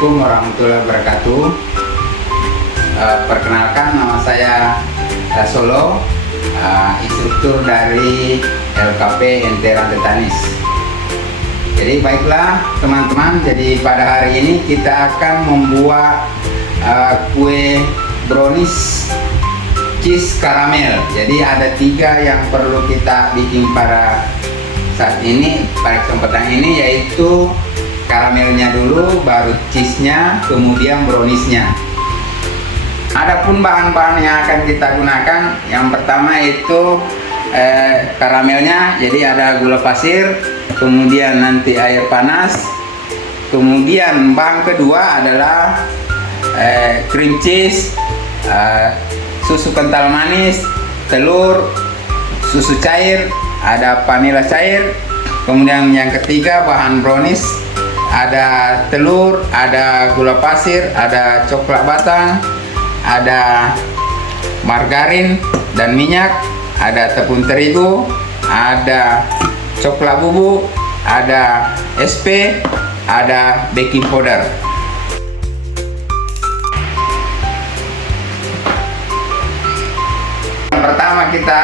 Assalamualaikum warahmatullahi wabarakatuh. Perkenalkan, nama saya Solo, instruktur dari LKP Entera Tetanis. Jadi baiklah teman-teman, jadi pada hari ini kita akan membuat kue brownies cheese karamel. Jadi ada 3 yang perlu kita bikin pada saat ini, pada kesempatan ini, yaitu karamelnya dulu, baru cheese-nya, kemudian brownies-nya. Adapun bahan-bahan yang akan kita gunakan, yang pertama itu karamelnya, jadi ada gula pasir, kemudian nanti air panas, kemudian bahan kedua adalah cream cheese, susu kental manis, telur, susu cair, ada vanila cair, kemudian yang ketiga bahan brownies, ada telur, ada gula pasir, ada coklat batang, ada margarin dan minyak, ada tepung terigu, ada coklat bubuk, ada SP, ada baking powder. Yang pertama kita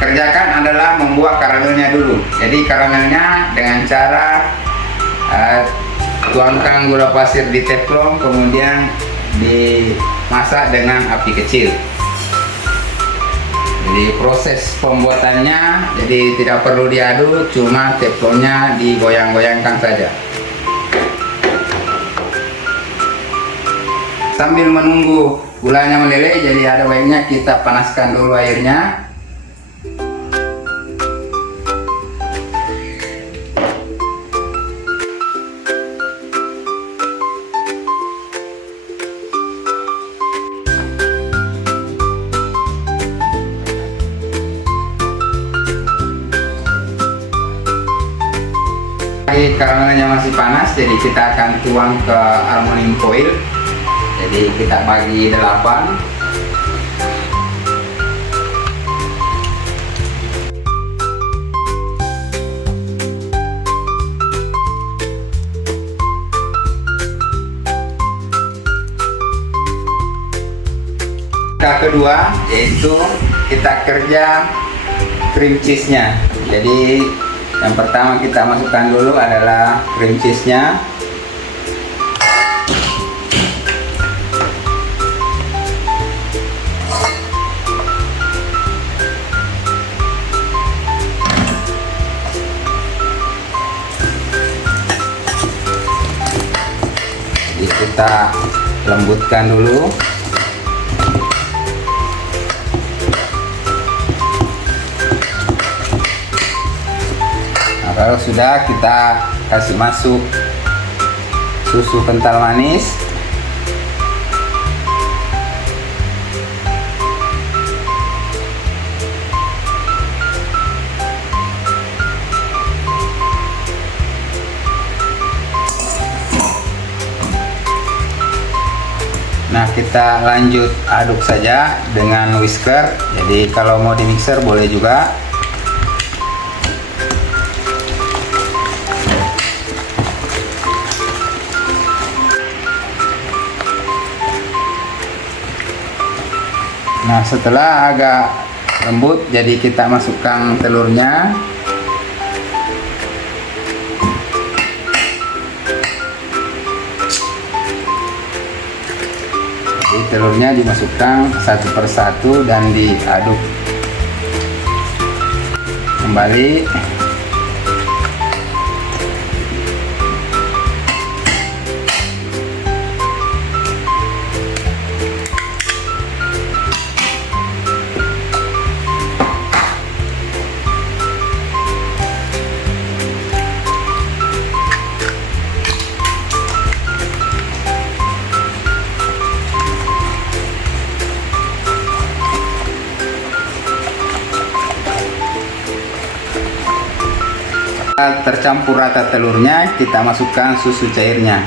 kerjakan adalah membuat karamelnya dulu. Jadi karamelnya dengan cara tuangkan gula pasir di teflon, kemudian dimasak dengan api kecil. Jadi proses pembuatannya, jadi tidak perlu diaduk, cuma teflonnya digoyang-goyangkan saja. Sambil menunggu gulanya meleleh, jadi ada baiknya kita panaskan dulu airnya. Karamelnya masih panas, jadi kita akan tuang ke aluminium foil. Jadi kita bagi 8. Kedua yaitu kita kerja cream cheese-nya. Jadi yang pertama kita masukkan dulu adalah cream cheese-nya. Jadi kita lembutkan dulu. Kalau sudah, kita kasih masuk susu kental manis, nah kita lanjut aduk saja dengan whisker. Jadi kalau mau di mixer boleh juga. Nah, setelah agak lembut, jadi kita masukkan telurnya. Jadi telurnya dimasukkan satu persatu dan diaduk kembali. Tercampur rata telurnya, kita masukkan susu cairnya.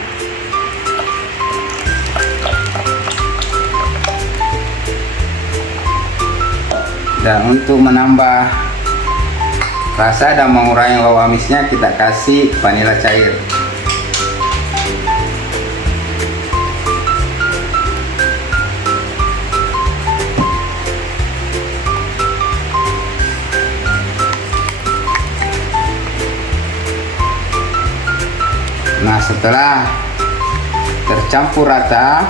Dan untuk menambah rasa dan mengurangi bau amisnya, kita kasih vanila cair. setelah tercampur rata,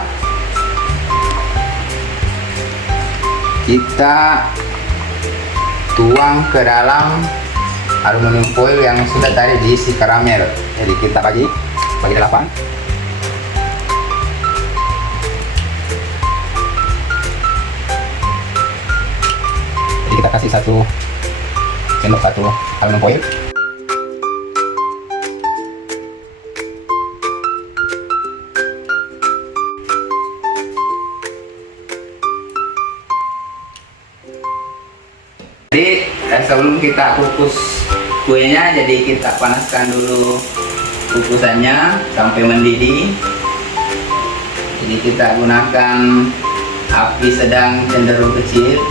kita tuang ke dalam aluminium foil yang sudah tadi diisi karamel. Jadi kita bagi 8. Jadi kita kasih 1 sendok aluminium foil. Jadi sebelum kita kukus kuenya, jadi kita panaskan dulu kukusannya sampai mendidih. Jadi kita gunakan api sedang cenderung kecil.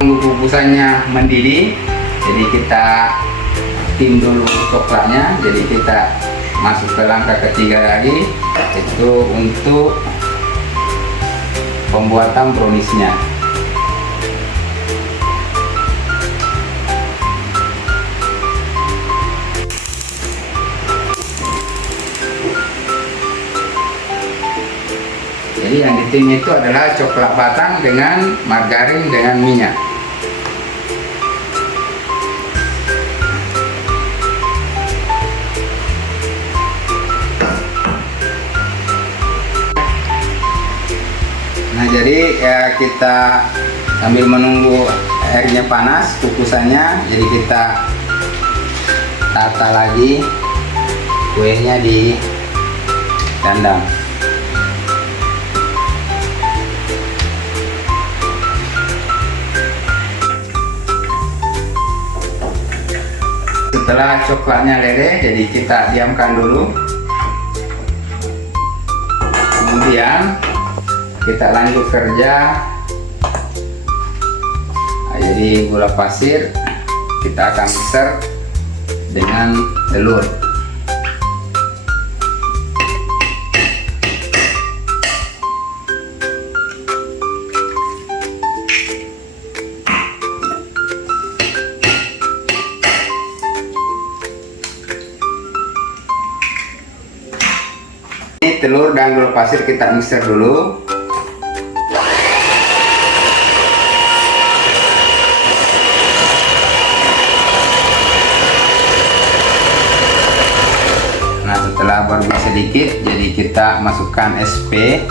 Tunggu kukusannya mendidih, jadi kita tim dulu coklatnya. Jadi kita masuk ke langkah ketiga lagi, itu untuk pembuatan browniesnya. Jadi yang ditim itu adalah coklat batang dengan margarin dengan minyak. Nah, jadi ya kita sambil menunggu airnya panas, kukusannya, jadi kita tata lagi kuenya di dandang. Setelah coklatnya leleh, jadi kita diamkan dulu. Kemudian kita lanjut kerja. Nah, jadi gula pasir kita akan mixer dengan telur. Ini telur dan gula pasir kita mixer dulu. Setelah berubah sedikit, jadi kita masukkan SP,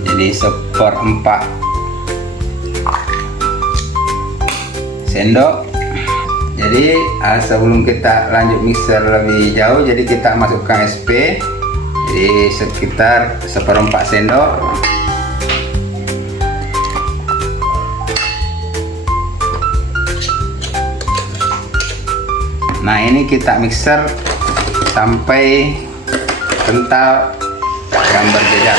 jadi 1/4 sendok. Jadi sebelum kita lanjut mixer lebih jauh, jadi kita masukkan SP, jadi sekitar 1/4 sendok. Nah, ini kita mixer sampai kental gambar jejak.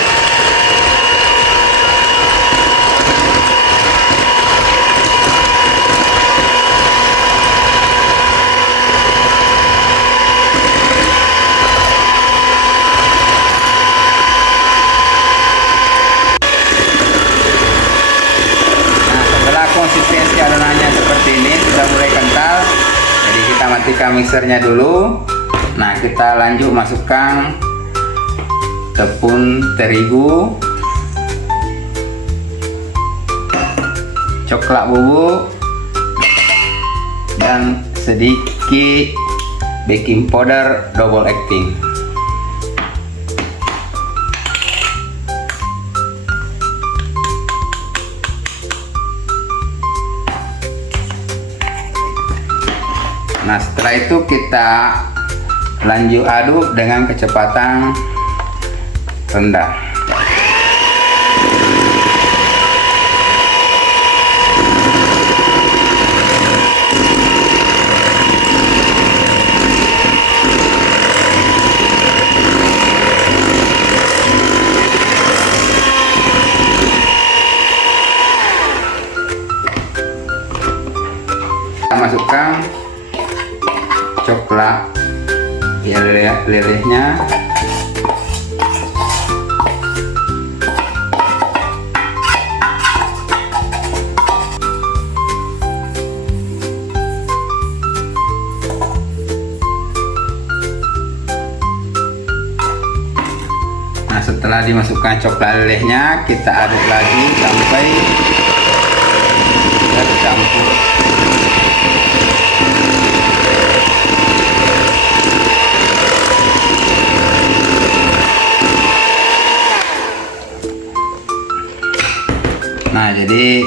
Nah, setelah konsistensi adonannya seperti ini sudah mulai kental, jadi kita matikan mixernya dulu. Nah, kita lanjut masukkan tepung terigu, coklat bubuk, dan sedikit baking powder double acting. Nah, setelah itu kita lanjut aduk dengan kecepatan rendah. Kita masukkan coklat lelehnya. Nah, setelah dimasukkan coklat lelehnya, kita aduk lagi sampai tercampur. Nah, jadi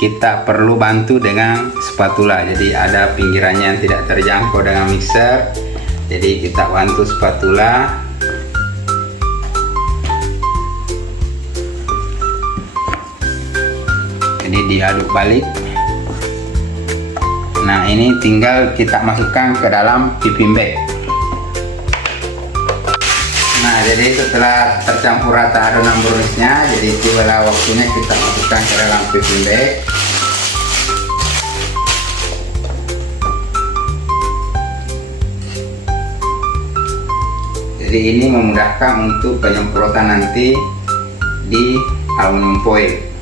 kita perlu bantu dengan spatula. Jadi ada pinggirannya yang tidak terjangkau dengan mixer. Jadi kita bantu spatula. Ini diaduk balik. Nah, ini tinggal kita masukkan ke dalam piping bag. Nah, jadi setelah tercampur rata adonan browniesnya, jadi tibalah waktunya kita masukkan ke dalam piping bag. Jadi ini memudahkan untuk penyemprotan nanti di aluminium foil.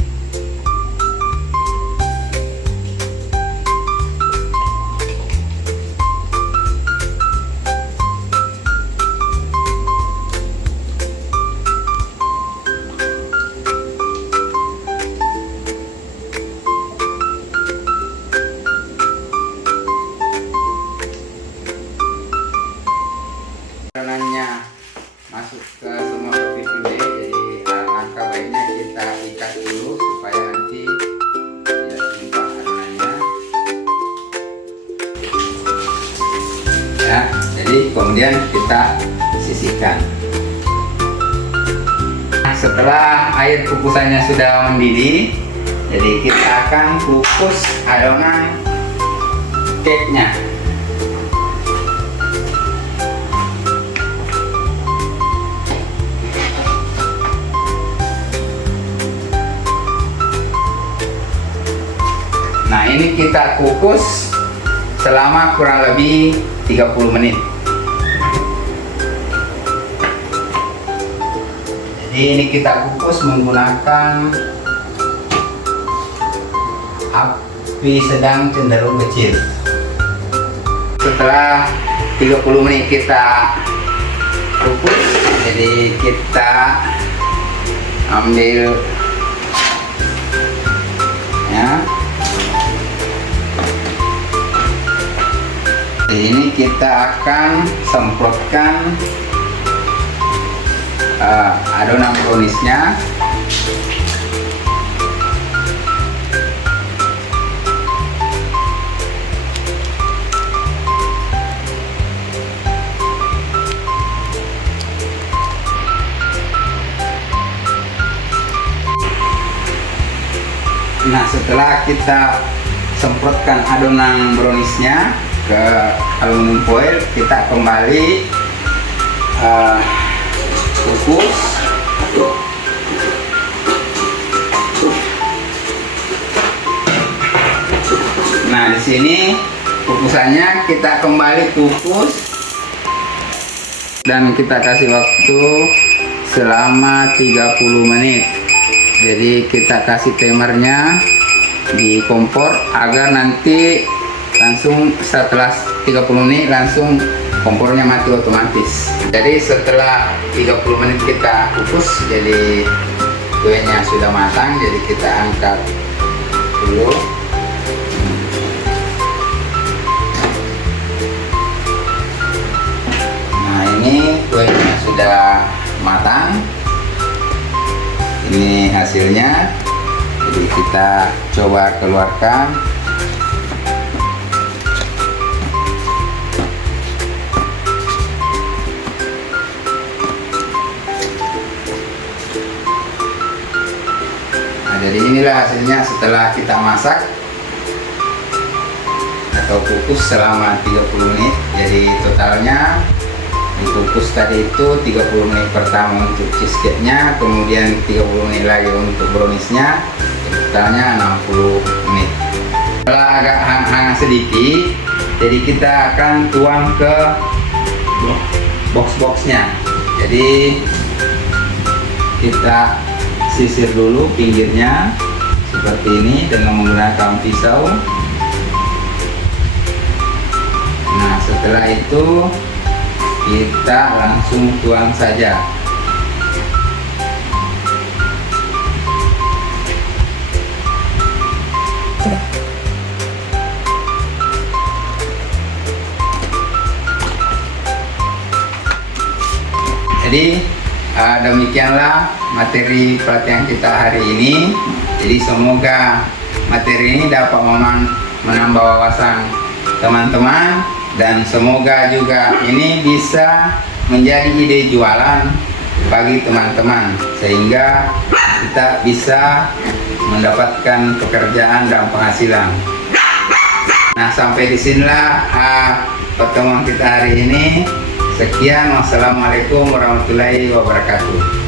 Adonannya masuk ke semua piping bag, jadi langkah baiknya kita ikat dulu supaya nanti tidak tumpah adonannya. Ya, jadi kemudian kita sisihkan. Setelah air kukusannya sudah mendidih, jadi kita akan kukus adonan cake-nya. Nah, ini kita kukus selama kurang lebih 30 menit. Jadi ini kita kukus menggunakan api sedang cenderung kecil. Setelah 30 menit kita kukus, jadi kita ambil ya. Ini kita akan semprotkan adonan browniesnya. Nah, setelah kita semprotkan adonan browniesnya ke aluminium foil, kita kembali kukus. Nah, di sini kukusannya kita kembali kukus dan kita kasih waktu selama 30 menit. Jadi kita kasih timernya di kompor agar nanti langsung setelah 30 menit langsung kompornya mati otomatis. Jadi setelah 30 menit kita kukus, jadi kuenya sudah matang, jadi kita angkat dulu. Nah, ini kuenya sudah matang. Ini hasilnya. Jadi kita coba keluarkan. Jadi inilah hasilnya setelah kita masak atau kukus selama 30 menit. Jadi totalnya dikukus tadi itu 30 menit pertama untuk cheesecake-nya, kemudian 30 menit lagi untuk brownies-nya, totalnya 60 menit. Setelah agak hangat sedikit, jadi kita akan tuang ke box-boxnya. Jadi kita sisir dulu pinggirnya seperti ini dengan menggunakan pisau. Nah, setelah itu kita langsung tuang saja. Jadi demikianlah materi pelatihan kita hari ini. Jadi semoga materi ini dapat menambah wawasan teman-teman, dan semoga juga ini bisa menjadi ide jualan bagi teman-teman, sehingga kita bisa mendapatkan pekerjaan dan penghasilan. Nah, sampai di sinilah pertemuan kita hari ini. Sekian, wassalamualaikum warahmatullahi wabarakatuh.